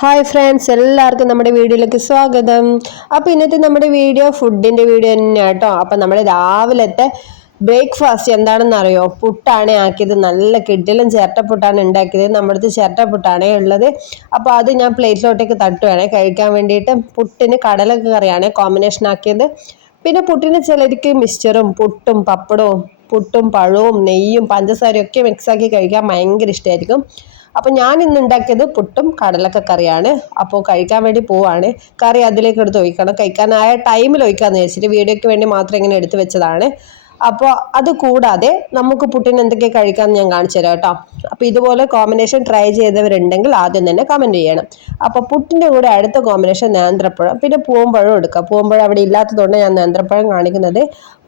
Hi friends എല്ലാവർക്കും നമ്മുടെ വീഡിയോയിലേക്ക് സ്വാഗതം. അപ്പോൾ ഇന്നത്തെ നമ്മുടെ വീഡിയോ ഫുഡിന്റെ വീഡിയോ തന്നെയാണ് കേട്ടോ. അപ്പോൾ നമ്മൾ രാവിലത്തെ ബ്രേക്ക്ഫാസ്റ്റ് എന്താണെന്ന് അറിയോ പുട്ടാണ് ആക്കിയത്. നല്ല കിഡിലും ചിരട്ടപ്പുട്ടാണ് ഉണ്ടാക്കിയത്. നമ്മുടെ അടുത്ത് ചിരട്ടപ്പുട്ടാണേ ഉള്ളത്. അപ്പോൾ അത് ഞാൻ പ്ലേറ്റിലോട്ടേക്ക് തട്ടുവാണേ. കഴിക്കാൻ വേണ്ടിയിട്ട് പുട്ടിന് കടല കറിയാണ് കോമ്പിനേഷൻ ആക്കിയത്. പിന്നെ പുട്ടിന് ചിലർക്ക് മിക്സ്ചറും പുട്ടും പപ്പടവും പുട്ടും പഴവും നെയ്യും പഞ്ചസാരയും ഒക്കെ മിക്സാക്കി കഴിക്കാൻ ഭയങ്കര ഇഷ്ടമായിരിക്കും അപ്പോൾ ഞാൻ ഇന്ന് ഉണ്ടാക്കിയത് പുട്ടും കടലക്ക കറിയാണ്. അപ്പോൾ കഴിക്കാൻ വേണ്ടി പോവാണ്. കറി അതിലേക്ക് എടുത്ത് ഒഴിക്കണം. കഴിക്കാനായ ടൈമിൽ ഒഴിക്കാമെന്ന് വെച്ചിട്ട് വീഡിയോയ്ക്ക് വേണ്ടി മാത്രം ഇങ്ങനെ എടുത്തു വെച്ചതാണ്. അപ്പോൾ അത് കൂടാതെ നമുക്ക് പുട്ടിന് എന്തൊക്കെ കഴിക്കാമെന്ന് ഞാൻ കാണിച്ചു തരാം കേട്ടോ. അപ്പോൾ ഇതുപോലെ കോമ്പിനേഷൻ ട്രൈ ചെയ്തവരുണ്ടെങ്കിൽ ആദ്യം തന്നെ കമന്റ് ചെയ്യണം. അപ്പോൾ പുട്ടിന്റെ കൂടെ അടുത്ത കോമ്പിനേഷൻ നേന്ത്രപ്പഴം പിന്നെ പൂവമ്പഴം എടുക്കുക പൂവമ്പഴം അവിടെ ഇല്ലാത്തതുകൊണ്ട് ഞാൻ നേന്ത്രപ്പഴം കാണിക്കുന്നത്.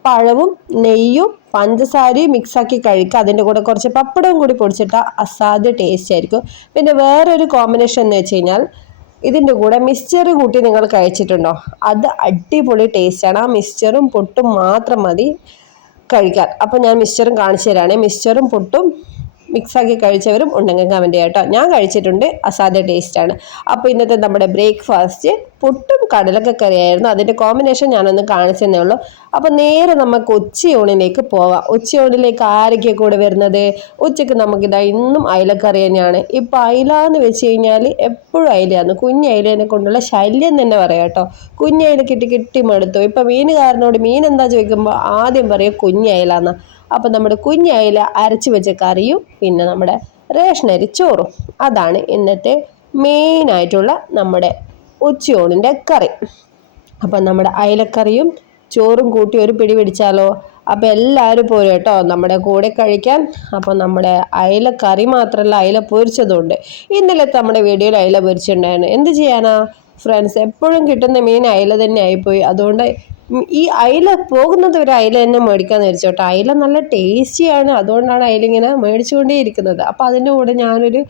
പഴവും നെയ്യും പഞ്ചസാരയും മിക്സാക്കി കഴിക്കുക. അതിന്റെ കൂടെ കുറച്ച് പപ്പടവും കൂടി പൊടിച്ചിട്ടാൽ അസാധ്യ ടേസ്റ്റ് ആയിരിക്കും. പിന്നെ വേറൊരു കോമ്പിനേഷൻ എന്ന് വെച്ച് കഴിഞ്ഞാൽ ഇതിന്റെ കൂടെ മിക്സ്ചർ കൂട്ടി നിങ്ങൾ കഴിച്ചിട്ടുണ്ടോ? അത് അടിപൊളി ടേസ്റ്റാണ് ആ മിക്സ്ചറും പൊട്ടും മാത്രം മതി കഴിക്കാൻ. അപ്പോൾ ഞാൻ മിക്സ്ചറും കാണിച്ചു തരാണ്. മിക്സ്ചറും പൊട്ടും മിക്സാക്കി കഴിച്ചവരും ഉണ്ടെങ്കിൽ കമന്റ് ചെയ്യാം കേട്ടോ. ഞാൻ കഴിച്ചിട്ടുണ്ട്. അസാധ്യ ടേസ്റ്റാണ് അപ്പോൾ ഇന്നത്തെ നമ്മുടെ ബ്രേക്ക്ഫാസ്റ്റ് പുട്ടും കടലൊക്കെ കറിയായിരുന്നു. അതിന്റെ കോമ്പിനേഷൻ ഞാനൊന്ന് കാണിച്ചതേ ഉള്ളൂ. അപ്പോൾ നേരെ നമുക്ക് ഉച്ചയൂണിലേക്ക് പോവാം. ഉച്ചയൂണിലേക്ക് ആരൊക്കെ കൂടെ വരുന്നത്? ഉച്ചയ്ക്ക് നമുക്കിതാ ഇന്നും അയിലക്കറി തന്നെയാണ്. ഇപ്പോൾ അയില എന്ന് വെച്ച് കഴിഞ്ഞാൽ എപ്പോഴും അയിലയാണ്. കുഞ്ഞ് അയിലേനെ കൊണ്ടുള്ള ശല്യം തന്നെ പറയാം കേട്ടോ. കുഞ്ഞ് അയില കിട്ടി കിട്ടി മടുത്തു. ഇപ്പോൾ മീനുകാരനോട് മീൻ എന്താ ചോദിക്കുമ്പോൾ ആദ്യം പറയും കുഞ്ഞയിലാന്ന് അപ്പോൾ നമ്മുടെ കുഞ്ഞ് അയില അരച്ച് വെച്ച കറിയും പിന്നെ നമ്മുടെ റേഷനരി ചോറും. അതാണ് ഇന്നത്തെ മെയിനായിട്ടുള്ള നമ്മുടെ ഉച്ചയൂണിന്റെ കറി. അപ്പം നമ്മുടെ അയലക്കറിയും ചോറും കൂട്ടി ഒരു പിടി പിടിച്ചാലോ? അപ്പോൾ എല്ലാവരും പോരും കേട്ടോ. നമ്മുടെ കൂടെ കഴിക്കാൻ. അപ്പോൾ നമ്മുടെ അയല കറി മാത്രമല്ല അയല പൊരിച്ചതുണ്ട്. ഇന്നലെ നമ്മുടെ വീഡിയോയിൽ അയല പൊരിച്ചിട്ടുണ്ടായിരുന്നു. എന്ത് ചെയ്യാനാ? ഫ്രണ്ട്സ് എപ്പോഴും കിട്ടുന്ന മീൻ അയല തന്നെ ആയിപ്പോയി. അതുകൊണ്ട് ഈ അയല പോകുന്നത് ഒരു അയല തന്നെ മേടിക്കാൻ വെച്ചോട്ടെ അയല നല്ല ടേസ്റ്റിയാണ്. അതുകൊണ്ടാണ് അയലിങ്ങനെ മേടിച്ചുകൊണ്ടേ ഇരിക്കുന്നത് അപ്പോൾ അതിന്റെ കൂടെ ഞാനൊരു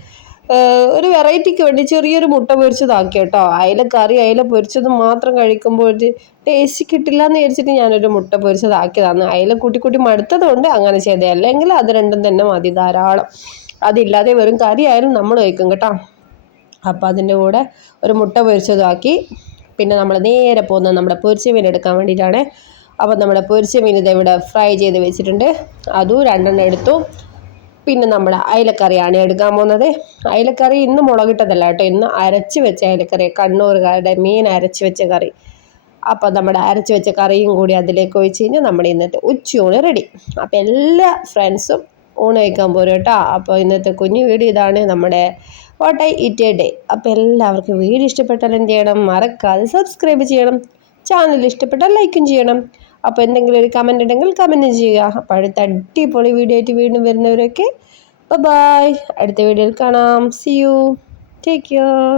ഒരു വെറൈറ്റിക്ക് വേണ്ടി ചെറിയൊരു മുട്ട പൊരിച്ചതാക്കി കേട്ടോ. അയില കറി അയില പൊരിച്ചത് മാത്രം കഴിക്കുമ്പോൾ ഒരു ടേസ്റ്റ് കിട്ടില്ല എന്ന് വിചാരിച്ചിട്ട് ഞാനൊരു മുട്ട പൊരിച്ചതാക്കിയതാണ്. അയില കൂട്ടി കൂട്ടി മടുത്തതുകൊണ്ട് അങ്ങനെ ചെയ്തത് അല്ലെങ്കിൽ അത് രണ്ടും തന്നെ മതി ധാരാളം. അതില്ലാതെ വെറും കറി ആയാലും നമ്മൾ കഴിക്കും കേട്ടോ. അപ്പോൾ അതിന്റെ കൂടെ ഒരു മുട്ട പൊരിച്ചതാക്കി. പിന്നെ നമ്മൾ നേരെ പോകുന്നത് നമ്മുടെ പൊരിച്ച മീൻ എടുക്കാൻ വേണ്ടിയിട്ടാണ്. അപ്പോൾ നമ്മുടെ പൊരിച്ച മീൻ ഇതവിടെ ഫ്രൈ ചെയ്ത് വെച്ചിട്ടുണ്ട്. അതും രണ്ടെണ്ണം എടുത്തു. പിന്നെ നമ്മൾ അയലക്കറിയാണ് എടുക്കാൻ പോകുന്നത്. അയലക്കറി ഇന്ന് മുളകിട്ടതല്ല കേട്ടോ. ഇന്ന് അരച്ച് വെച്ച അയലക്കറി കണ്ണൂർകാരുടെ മീൻ അരച്ച് വെച്ച കറി. അപ്പോൾ നമ്മുടെ അരച്ച് വെച്ച കറിയും കൂടി അതിലേക്ക് ഒഴിച്ച് കഴിഞ്ഞാൽ നമ്മുടെ ഇന്നത്തെ ഉച്ചയൂണ് റെഡി അപ്പോൾ എല്ലാ ഫ്രണ്ട്സും ഊണ് കഴിക്കാൻ പോരും കേട്ടോ. അപ്പോൾ ഇന്നത്തെ കുഞ്ഞു വീഡിയോ ഇതാണ് നമ്മുടെ what I eat a day അപ്പോൾ എല്ലാവർക്കും വീട് ഇഷ്ടപ്പെട്ടാൽ എന്ത് ചെയ്യണം? മറക്കാതെ സബ്സ്ക്രൈബ് ചെയ്യണം. ചാനൽ ഇഷ്ടപ്പെട്ടാൽ ലൈക്കും ചെയ്യണം. അപ്പോൾ എന്തെങ്കിലും ഒരു കമന്റ് ഉണ്ടെങ്കിൽ കമന്റ് ചെയ്യുക. അപ്പോൾ അടുത്ത അടിപൊളി വീഡിയോ ആയിട്ട് വീണ്ടും വരുന്നവരൊക്കെ ബൈ അടുത്ത വീഡിയോയിൽ കാണാം. C you take care